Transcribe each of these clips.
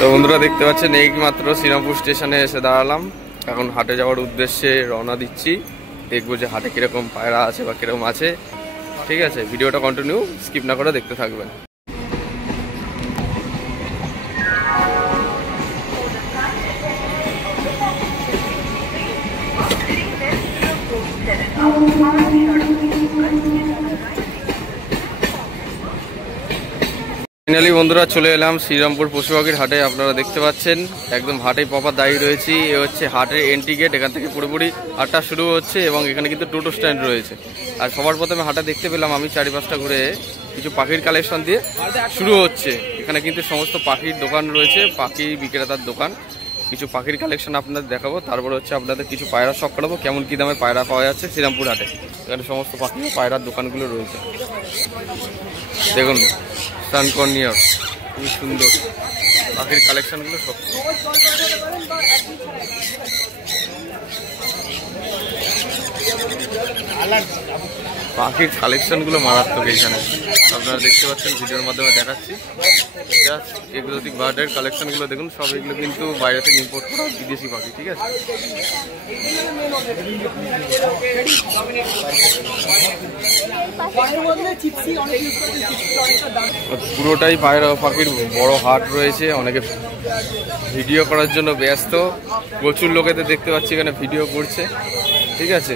তো বন্ধুরা দেখতে পাচ্ছেন এই মাত্র শ্রীরামপুর স্টেশনে এসে দাঁড়ালাম। এখন হাটে যাওয়ার উদ্দেশ্যে রওনা দিচ্ছি। দেখবো যে হাটে কিরকম পায়রা আছে বা কিরকম আছে। ঠিক আছে, ভিডিওটা কন্টিনিউ স্কিপ না করে দেখতে থাকবেন। ফাইনালি বন্ধুরা চলে এলাম শ্রীরামপুর পশু পাখির হাটে। আপনারা দেখতে পাচ্ছেন একদম হাটে প্রপার দাঁড়িয়ে রয়েছি। এ হচ্ছে হাটের এন্ট্রি গেট, এখান থেকে পুরোপুরি হাটটা শুরু হচ্ছে এবং এখানে কিন্তু টোটো স্ট্যান্ড রয়েছে। আর সবার প্রথমে হাটে দেখতে পেলাম আমি 4-5টা ঘুরে কিছু পাখির কালেকশন দিয়ে শুরু হচ্ছে। এখানে কিন্তু সমস্ত পাখির দোকান রয়েছে, পাখি বিক্রেতার দোকান। কিছু পাখির কালেকশন আপনাদের দেখাবো, তারপর হচ্ছে আপনাদের কিছু পায়রা শখ করাবো কেমন কী দামে পায়রা পাওয়া যাচ্ছে শ্রীরামপুর হাটে। এখানে সমস্ত পাখি পায়রার দোকানগুলো রয়েছে। দেখুন সানকর্নিয়ার খুবই সুন্দর পাখির কালেকশনগুলো সব। পাখির কালেকশনগুলো মারাত্মক এখানে আপনারা দেখতে পাচ্ছেন, ভিডিওর মাধ্যমে দেখাচ্ছি। এক্সোটিক বার্ডের কালেকশনগুলো দেখুন, সব এগুলো কিন্তু বাইরে থেকে ইম্পোর্ট করা বিদেশি পাখি। ঠিক আছে, পুরোটাই পায়রা পাখির বড় হাট রয়েছে। অনেকে ভিডিও করার জন্য ব্যস্ত, প্রচুর লোকেদের দেখতে পাচ্ছি এখানে ভিডিও করছে। ঠিক আছে,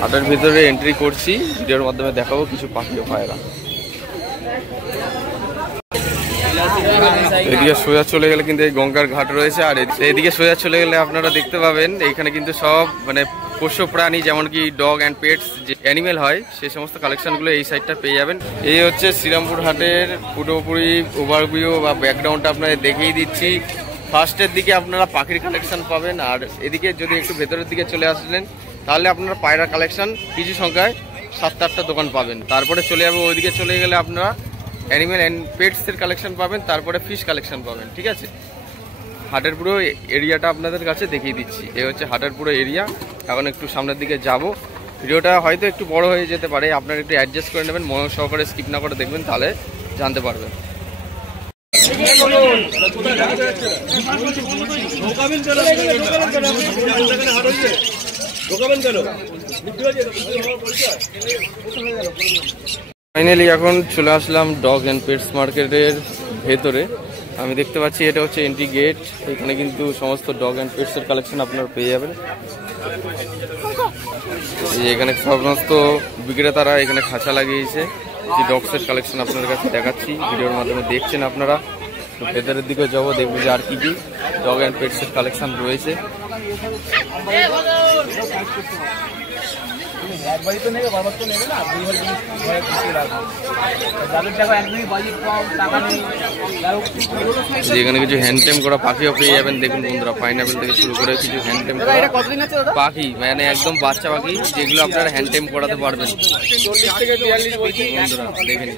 হাটের ভিতরে এন্ট্রি করছি, ভিডিওর মাধ্যমে দেখাবো কিছু পাখি ও পায়রা। এদিকে সোজা চলে গেলে কিন্তু এই গঙ্গার ঘাট রয়েছে, আর এদিকে সোজা চলে গেলে আপনারা দেখতে পাবেন এইখানে কিন্তু সব মানে পোষ্য প্রাণী, যেমন কি ডগ অ্যান্ড পেটস যে অ্যানিমেল হয়, সেই সমস্ত কালেকশনগুলো এই সাইডটা পেয়ে যাবেন। এই হচ্ছে শ্রীরামপুর হাটের পুরোপুরি ওভারভিউ বা ব্যাকগ্রাউন্ডটা আপনাদের দেখিয়ে দিচ্ছি। ফার্স্টের দিকে আপনারা পাখির কালেকশন পাবেন, আর এদিকে যদি একটু ভেতরের দিকে চলে আসলেন তাহলে আপনারা পায়রা কালেকশন কিছু সংখ্যায় 7-8টা দোকান পাবেন। তারপরে চলে যাবে ওইদিকে, চলে গেলে আপনারা অ্যানিমেল অ্যান্ড পেটসের কালেকশন পাবেন, তারপরে ফিশ কালেকশন পাবেন। ঠিক আছে, হাটের পুরো এরিয়াটা আপনাদের কাছে দেখিয়ে দিচ্ছি। এই হচ্ছে হাটের পুরো এরিয়া। এখন একটু সামনের দিকে যাব। ভিডিওটা হয়তো একটু বড় হয়ে যেতে পারে, আপনারা একটু অ্যাডজাস্ট করে নেবেন, মনোযোগ সহকারে স্কিপ না করে দেখবেন, তাহলে জানতে পারবেন। ফাইনালি এখন চলে আসলাম ডগ অ্যান্ড পেটস মার্কেটের ভেতরে। আমি দেখতে পাচ্ছি এটা হচ্ছে এন্ট্রি গেট। এখানে কিন্তু সমস্ত ডগ অ্যান্ড পেটসের কালেকশন আপনারা পেয়ে যাবেন। এখানে সমস্ত বিক্রেতারা এখানে খাঁচা লাগিয়েছে, যে ডগসের কালেকশন আপনাদের কাছে দেখাচ্ছি, ভিডিওর মাধ্যমে দেখছেন আপনারা। তো ভেতরের দিকে যাবো, দেখবো যে আর কি কি ডগ অ্যান্ড পেটসের কালেকশন রয়েছে। যেখানে কিছু হ্যান্ডটেম করা পাখিও পেয়ে যাবেন। দেখুন বন্ধুরা, পাইনাপেল থেকে শুরু করে কিছু হ্যান্ডটেম করা পাখি, মানে একদম বাচ্চা পাখি, যেগুলো আপনারা হ্যান্ডটেম করাতে পারবেন। বন্ধুরা দেখেন,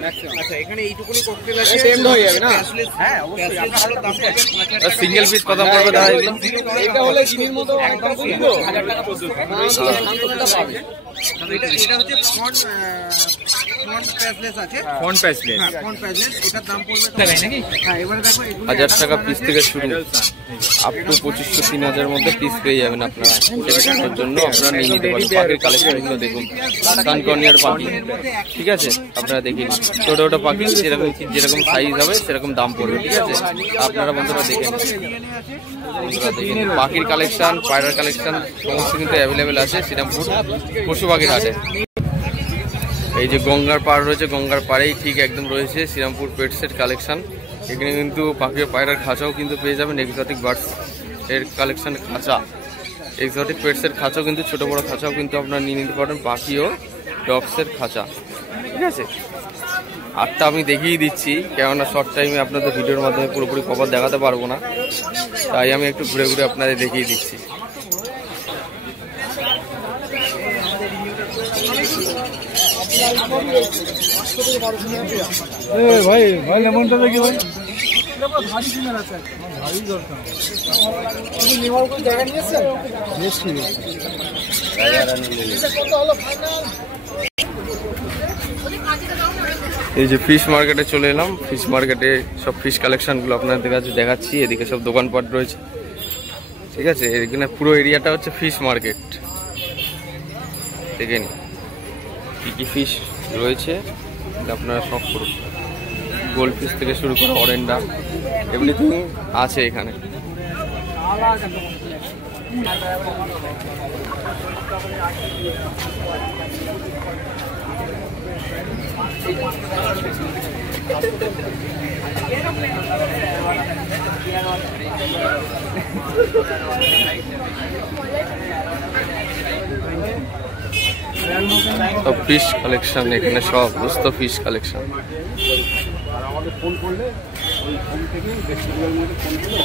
সিঙ্গেল পিস কত পড়বে দাদা? ফন্ট প্যাসলেস 1000 টাকা পিস থেকে শুরু, আপ টু 2500-3000 মধ্যে পিস পেয়ে যাবেন আপনারা। সেটার জন্য আপনারা নিয়ে নিতে পারেন। পাখির কালেকশনগুলো দেখুন, সানকর্নিয়ার পাখি। ঠিক আছে, আপনারা দেখুন ছোট ছোট পাখি, যেরকম সাইজ হবে সেরকম দাম পড়বে। ঠিক আছে, আপনারা বন্ধুরা দেখেন, পাখির কালেকশন, পায়রার কালেকশন সমস্ত কিন্তু অ্যাভেলেবেল আছে শ্রীরামপুর পশু পাখির হাটে। এই যে গঙ্গার পাড় রয়েছে, গঙ্গার পাড়েই ঠিক একদম রয়েছে শ্রীরামপুর পেটসের কালেকশন। এখানে কিন্তু পাখি পায়রার খাঁচাও কিন্তু পেয়ে যাবেন, এক্সোটিক বার্ডস এর কালেকশন খাঁচা, এক্সোটিক পেটসের খাঁচাও কিন্তু, ছোট বড় খাঁচাও কিন্তু আপনারা নিয়ে নিতে পারেন, পাখি ও ডগসের খাঁচা। ঠিক আছে, আটটা আমি দেখিয়ে দিচ্ছি, কেননা শর্ট টাইমে আপনাদের ভিডিওর মাধ্যমে পুরোপুরি কভার দেখাতে পারবো না, তাই আমি একটু ঘুরে ঘুরে আপনাদের দেখিয়ে দিচ্ছি। ভাই ভাই লেমনটা দেখি ভাই, জায়গা নিয়েছেন এই যে ফিশ মার্কেটে চলে এলাম। ফিশ মার্কেটে সব ফিশ কালেকশনগুলো আপনাদের কাছে দেখাচ্ছি। এদিকে সব দোকানপাট রয়েছে, ঠিক আছে। এখানে পুরো এরিয়াটা হচ্ছে ফিশ মার্কেট। দেখেন কি কি ফিশ রয়েছে আপনারা সব করুন, গোল্ড ফিশ থেকে শুরু করে অরেন্ডা এভরিথিং আছে এখানে। সব ফিশ কালেকশন এখানে, সব সমস্ত ফিশ কালেকশন। আমাদের ফোন করলে ওই ফোন থেকে ব্যক্তিগুলোর মধ্যে ফোন করলে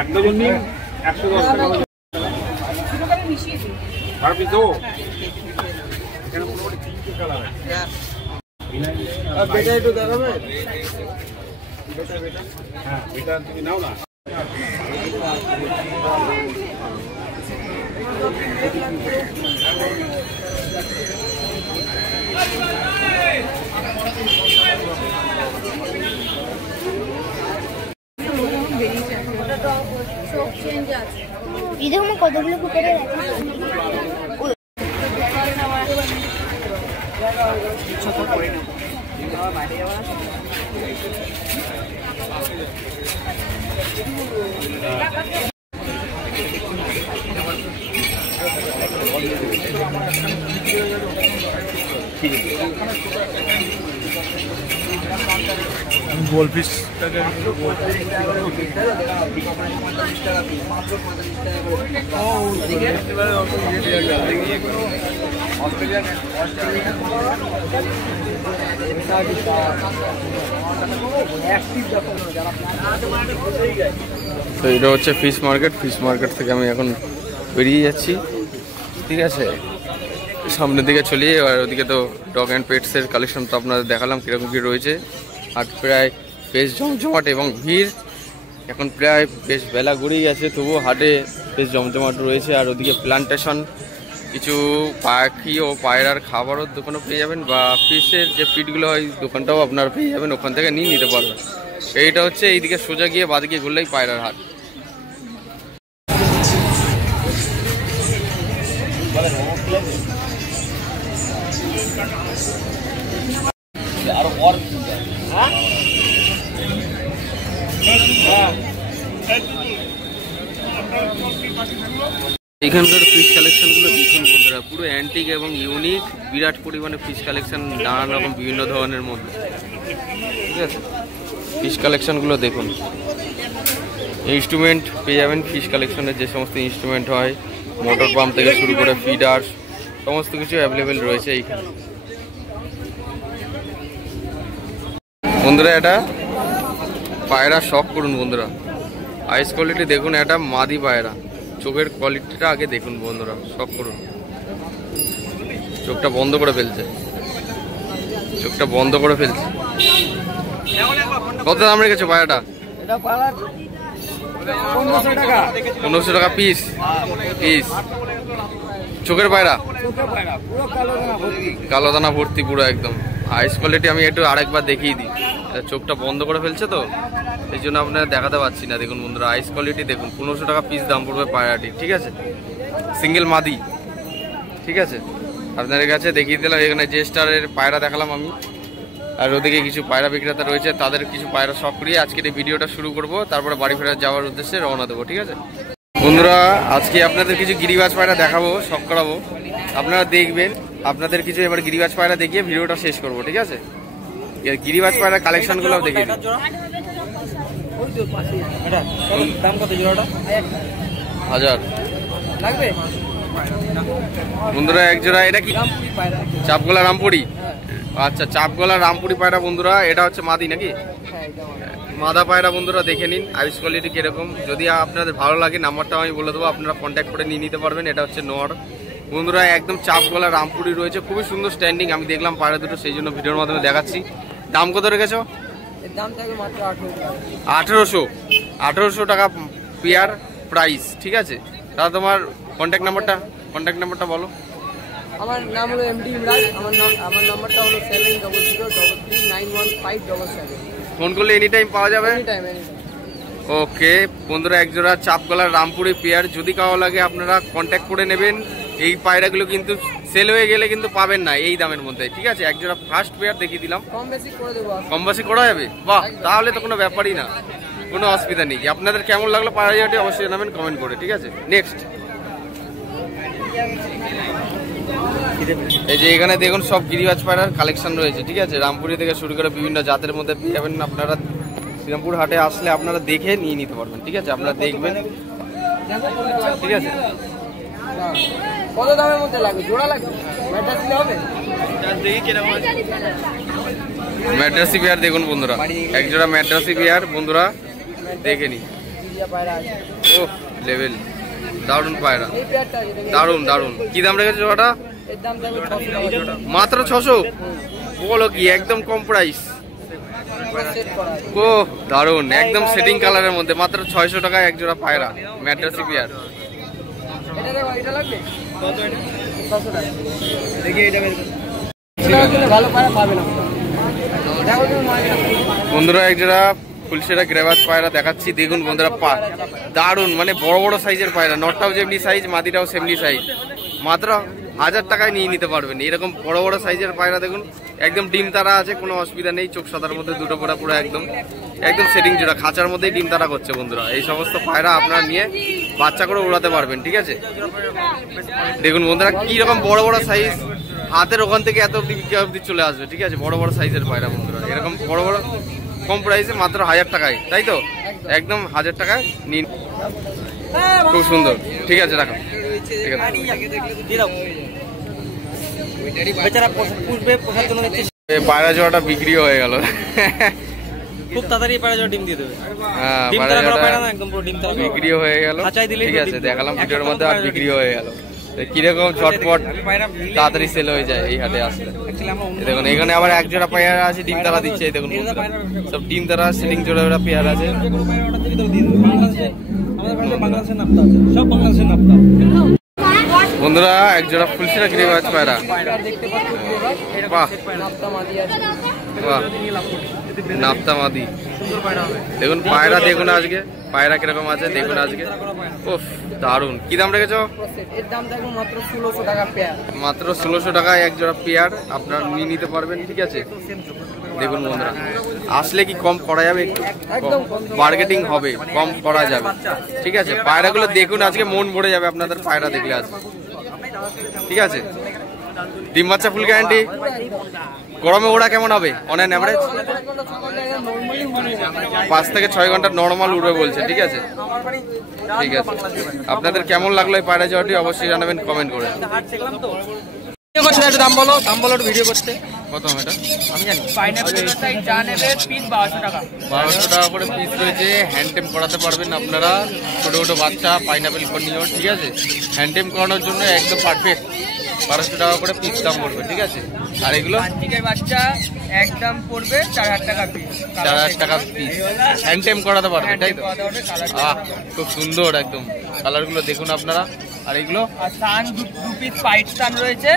একদম 110 টাকা পারবি তো। এখানে মোটামুটি 3টে কালার আছে। বেটা একটু দেখাবে? হ্যাঁ, বেটা তুমি নাও না। কতগুলো কুকুরে গোল্ড ফিশটাকে তো এটা হচ্ছে ফিশ মার্কেট। ফিশ মার্কেট থেকে আমি এখন বেরিয়ে যাচ্ছি, ঠিক আছে। সামনের দিকে চলি। আর ওদিকে তো ডগ অ্যান্ড পেটসের কালেকশন তো আপনাদের দেখালাম কীরকম কী রয়েছে। হাট প্রায় বেশ জমজমাট এবং ভিড়। এখন প্রায় বেশ বেলা গড়িয়ে গেছে, তবুও হাটে বেশ জমজমাট রয়েছে। আর ওদিকে প্লান্টেশন কিছু পাখি ও পায়রার খাবারের দোকানও পেয়ে যাবেন, বা ফিশের যে ফিডগুলো হয় দোকানটাও আপনারা পেয়ে যাবেন, ওখান থেকে নিয়ে নিতে পারবেন। এইটা হচ্ছে এইদিকে সোজা গিয়ে বাদিকে ঘুরলেই পায়রার হাট। এখানকার ফিশ কালেকশনগুলো দেখুন বন্ধুরা, পুরো অ্যান্টিক এবং ইউনিক, বিরাট পরিমাণে ফিশ কালেকশন নানান রকম বিভিন্ন ধরনের মধ্যে, ঠিক আছে। ফিশ কালেকশনগুলো দেখুন। ইনস্ট্রুমেন্ট পেয়ে যাবেন ফিশ কালেকশনের, যে সমস্ত ইনস্ট্রুমেন্ট হয়, মোটর পাম্প থেকে শুরু করে ফিডার সমস্ত কিছু অ্যাভেলেবেল রয়েছে এইখানে। বন্ধুরা এটা পায়রা শখ করুন বন্ধুরা, আইস কোয়ালিটি দেখুন। এটা মাদি পায়রা, চোখের কোয়ালিটিটা আগে দেখুন বন্ধুরা, শখ করুন। চোখটা বন্ধ করে ফেলছে, চোখটা বন্ধ করে ফেলছে। কত দাম রেখেছো পায়রাটা? 1500 টাকা পিস। পিস চোখের পায়রা, কালো দানা ভর্তি পুরো একদম। আইস কোয়ালিটি আমি একটু আরেকবার দেখিয়ে দিই। চোখটা বন্ধ করে ফেলছে তো এই জন্য আপনারা দেখাতে পাচ্ছি না। দেখুন বন্ধুরা আইস কোয়ালিটি দেখুন, 1500 টাকা পিস দাম পড়বে পায়রাটি, ঠিক আছে। সিঙ্গেল মাদি, ঠিক আছে। আপনাদের কাছে দেখিয়ে দিলাম। এখানে যে স্টারের পায়রা দেখালাম আমি, আর ওদিকে কিছু পায়রা বিক্রেতা রয়েছে, তাদের কিছু পায়রা শখ করিয়ে আজকের এই ভিডিওটা শুরু করব। তারপরে বাড়ি ফেরার যাওয়ার উদ্দেশ্যে রওনা দেবো, ঠিক আছে বন্ধুরা। আজকে আপনাদের কিছু গিরিবাজ পায়রা দেখাবো, শখ করাবো, আপনারা দেখবেন। আপনাদের কিছু এবার গিরিবাজ পায়রা দেখিয়ে ভিডিওটা শেষ করবো, ঠিক আছে। গিরিবাজ পায়রা কালেকশনগুলো দেখিয়ে দিন। হাজার লাগবে বন্ধুরা এক জোড়া। এটা কি চাপগোলা রামপুরি? আচ্ছা, চাপগোলা রামপুরি পায়রা বন্ধুরা। এটা হচ্ছে মাদি নাকি মাদা পায়রা বন্ধুরা, দেখে নিন আইস কোয়ালিটি কিরকম। যদি আপনাদের ভালো লাগে নাম্বারটা আমি বলে দেবো, আপনারা কন্ট্যাক্ট করে নিয়ে নিতে পারবেন। এটা হচ্ছে নর বন্ধুরা, একদম চাপগোলা রামপুরি রয়েছে, খুবই সুন্দর স্ট্যান্ডিং। আমি দেখলাম পায়রা দুটো, সেই জন্য ভিডিওর মাধ্যমে দেখাচ্ছি। দাম কত রেখেছো? 1800 টাকা পেয়ার, প্রাইস, ঠিক আছে? দাদা তোমার কন্ট্যাক্ট নাম্বারটা বলো। আমার নাম হলো এমডি ইমরান, আমার নাম্বারটা হলো 7003391577। ফোন করলে এনি টাইম পাওয়া যাবে? Any time. ওকে বন্ধুরা, একজোড়া চাপগলার রামপুরি পেয়ার যদি কারো লাগে আপনারা কন্ট্যাক্ট করে নেবেন। এই পায়রাগুলো কিন্তু সেল হয়ে গেলে কিন্তু পাবেন না এই দামের মধ্যে, ঠিক আছে? একজোড়া ফার্স্ট পেয়ার দেখিয়ে দিলাম, কম বেশি করে দেবো। কম বেশি করা যাবে? বাহ, তাহলে তো কোনো ব্যাপারই না, কোনো অসুবিধা নেই। আপনাদের কেমন লাগলো পায়রাটি অবশ্যই জানাবেন কমেন্ট করে, ঠিক আছে? নেক্সট এই যে এখানে দেখুন সব গিরিবাজ পায়রার কালেকশন রয়েছে, ঠিক আছে? রামপুরি থেকে শুরু করে বিভিন্ন জাতের মধ্যে পেয়ে যাবেন। আপনারা শ্রীরামপুর হাটে আসলে আপনারা দেখে নিয়ে নিতে পারবেন, ঠিক আছে? আপনারা দেখবেন, ঠিক আছে? কত দামের মধ্যে লাগবে? জোড়া লাগবে? ম্যাড্রাসি হবে? ম্যাড্রাসি পেয়ার দেখুন বন্ধুরা, একজোড়া ম্যাড্রাসি পেয়ার বন্ধুরা দেখে নি। ও লেভেল, দারুণ পায়রা, দারুণ দারুণ। কি দাম রেখেছে জোড়াটা? এর দাম যাবে 600 টাকা। মাত্র 600? বলো কি, একদম কম প্রাইস। ও দারুণ, একদম সেটিং কালারের মধ্যে মাত্র 600 টাকায় একজোড়া পায়রা ম্যাড্রাসি পেয়ার। এটা দেখো, এটা লাগবে 600 টাকা। দেখি এটা বের করো। ভালো পায়রা পাবেন আপনারা। দেখো তুমি বন্ধুরা একজোড়া ফুলশেরা গ্রেভাস পায়রা দেখাচ্ছি, দেখুন বন্ধুরা দারুণ, মানে বড় বড় সাইজের পায়রা, নটটাও যেমনি সাইজ, মাদিটাও সেমনি সাইজ। মাত্র 1000 টাকায় নিয়ে নিতে পারবেন এরকম বড় বড় সাইজের পায়রা। দেখুন একদম ডিম তারা আছে, কোনো অসুবিধা নেই। চোখ সাদার মধ্যে দুটো পড়া পুরো একদম সেটিং জোড়া, খাঁচার মধ্যেই ডিম তারা করছে বন্ধুরা। এই সমস্ত পায়রা আপনারা নিয়ে বাচ্চা করে উড়াতে পারবেন, ঠিক আছে? দেখুন বন্ধুরা কি রকম বড় বড় সাইজ, হাতের ওখান থেকে এত অব্দি চলে আসবে, ঠিক আছে? বড় বড় সাইজের পায়রা বন্ধুরা, এরকম বড় বড় কম প্রাইসে মাত্র 1000 টাকায়, তাই তো? একদম 1000 টাকায় নিন, খুব সুন্দর, ঠিক আছে? রাখো, ঠিক আছে। পায়রা জোড়াটা বিক্রি হয়ে গেল, খুব তাড়াতাড়ি পায়রা জোড়া ডিম দিয়ে দেবে। হ্যাঁ ডিম তারা করা পায়রা না, একদম পুরো ডিম তারা বিক্রি হয়ে গেল, খাঁচায় দিলেই ঠিক আছে? দেখালাম ভিডিওর মধ্যে, আর বিক্রি হয়ে গেল। কিরকম ঝটপট তাড়াতাড়ি সেল হয়ে যায় এই হাটে আসলে। দেখুন এখানে আবার এক জোড়া পেয়ারা আছে, ডিম তারা দিচ্ছে। দেখুন সব ডিম তারা সেলিং জোড়া জোড়া পেয়ারা আছে। বন্ধুরা এক জোড়া ফুলশেরা গ্রিবাজ পায়রা, বাহ বাহ, নাপ্তা মাদি। দেখুন পায়রা দেখুন আজকে, পায়রা কিরকম আছে দেখুন আজকে। ওফ দারুণ। কি দাম রেখেছো? এর দাম দেখো মাত্র 1600 টাকা পেয়ার। মাত্র 1600 টাকায় এক জোড়া পেয়ার আপনারা নিয়ে নিতে পারবেন, ঠিক আছে? দেখুন বন্ধুরা আসলে কি কম করা যাবে? একটু মার্কেটিং হবে, কম করা যাবে, ঠিক আছে? পায়রাগুলো দেখুন আজকে মন ভরে যাবে আপনাদের পায়রা দেখলে আজকে, ঠিক আছে? ডিম বাচ্চা ফুল গ্যারান্টি। গরমে ওড়া কেমন হবে অন অ্যান অ্যাভারেজ? 5 থেকে 6 ঘন্টা নর্মাল উড়বে বলছে, ঠিক আছে? ঠিক আছে, আপনাদের কেমন লাগলো এই পায়রা জোড়াটি অবশ্যই জানাবেন কমেন্ট করে। দাম বলো, একটু ভিডিও করতে কত এটা আমি জানি। যা নেবে পিস 1200 টাকা। 1200 টাকা করে পিস রয়েছে। হ্যান্ডটেম করাতে পারবেন আপনারা, ছোটো ছোটো বাচ্চা পাইনাপেল কর্নিও, ঠিক আছে? হ্যান্ডটেম করানোর জন্য একদম পারফেক্ট। 1200 টাকা করে পিস দাম পড়বে, ঠিক আছে? আর এগুলো বাচ্চা একদম পড়বে 4000 টাকা পিস। 4000 টাকা পিস হ্যান্ডটেম করাতে পারবে, তাই তো? আহ খুব সুন্দর একদম কালারগুলো দেখুন আপনারা। আর এগুলো সান 2 পিস পাইট সান রয়েছে,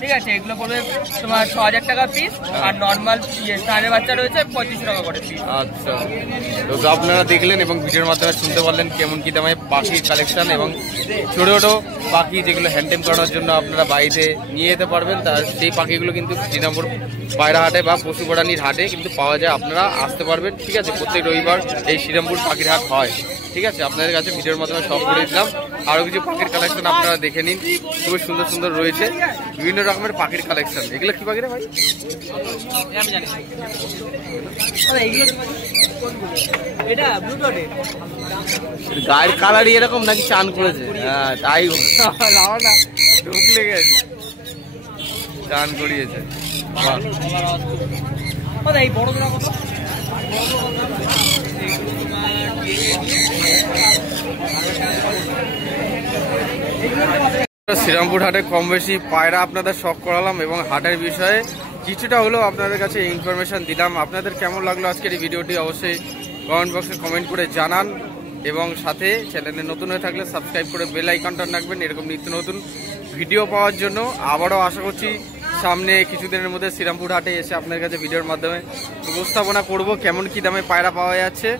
ঠিক আছে? এগুলো পড়বে তোমার 6000 টাকা পিস। আর নরমাল সানের বাচ্চা রয়েছে 2500 টাকা করে পিস। আচ্ছা, তো আপনারা দেখলেন এবং ভিডিওর মাধ্যমে শুনতে পারলেন কেমন কি দামে পাখির কালেকশন এবং ছোটো ছোটো পাখি যেগুলো হ্যান্ডটেম করানোর জন্য আপনারা বাড়িতে নিয়ে যেতে পারবেন। তার সেই পাখিগুলো কিন্তু শ্রীরামপুর পায়রা হাটে বা পশু প্রাণীর হাটে কিন্তু পাওয়া যায়, আপনারা আসতে পারবেন, ঠিক আছে? প্রত্যেক রবিবার এই শ্রীরামপুর পাখির হাট হয়, ঠিক আছে? আপনাদের কাছে ভিডিওর মাধ্যমে সব করে দিলাম। আরও কিছু পাখির কালেকশন আপনারা দেখে নিন, খুবই সুন্দর সুন্দর রয়েছে বিভিন্ন রকমের পাখির কালেকশন। এগুলো কি পাখি রে ভাই? গায়ের কালারই এরকম নাকি চান করেছে? হ্যাঁ তাই ঢুকলে গেছে, চান করিয়েছে। শ্রীরামপুর হাটে কম বেশি পায়রা আপনাদের শখ করালাম এবং হাটের বিষয়ে কিছুটা হলেও আপনাদের কাছে ইনফরমেশন দিলাম। আপনাদের কেমন লাগলো আজকের এই ভিডিওটি অবশ্যই কমেন্ট বক্সে কমেন্ট করে জানান। এবং সাথে চ্যানেলে নতুন হয়ে থাকলে সাবস্ক্রাইব করে বেল আইকনটা রাখবেন এরকম নিত্য নতুন ভিডিও পাওয়ার জন্য। আবারও আশা করছি সামনে কিছুদিনের মধ্যে শ্রীরামপুর হাটে এসে আপনার কাছে ভিডিওর মাধ্যমে উপস্থাপনা করব কেমন কি দামে পায়রা পাওয়া যাচ্ছে।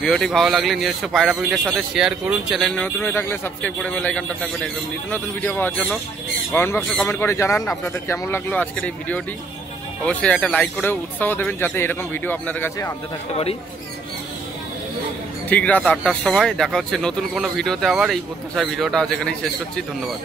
ভিডিওটি ভালো লাগলে নিজস্ব পায়রা পয়েন্টের সাথে শেয়ার করুন। চ্যানেল নতুন হয়ে থাকলে সাবস্ক্রাইব করে বেল আইকনটা রাখবেন এরকম নিত্য নতুন ভিডিও পাওয়ার জন্য। কমেন্ট বক্সে কমেন্ট করে জানান আপনাদের কেমন লাগলো আজকের এই ভিডিওটি। অবশ্যই একটা লাইক করে উৎসাহ দেবেন যাতে এরকম ভিডিও আপনাদের কাছে আনতে থাকতে পারি। ঠিক রাত 8টার সময় দেখা হচ্ছে নতুন কোনো ভিডিওতে। আবার এই প্রত্যাশায় ভিডিওটা আজ এখানেই শেষ করছি। ধন্যবাদ।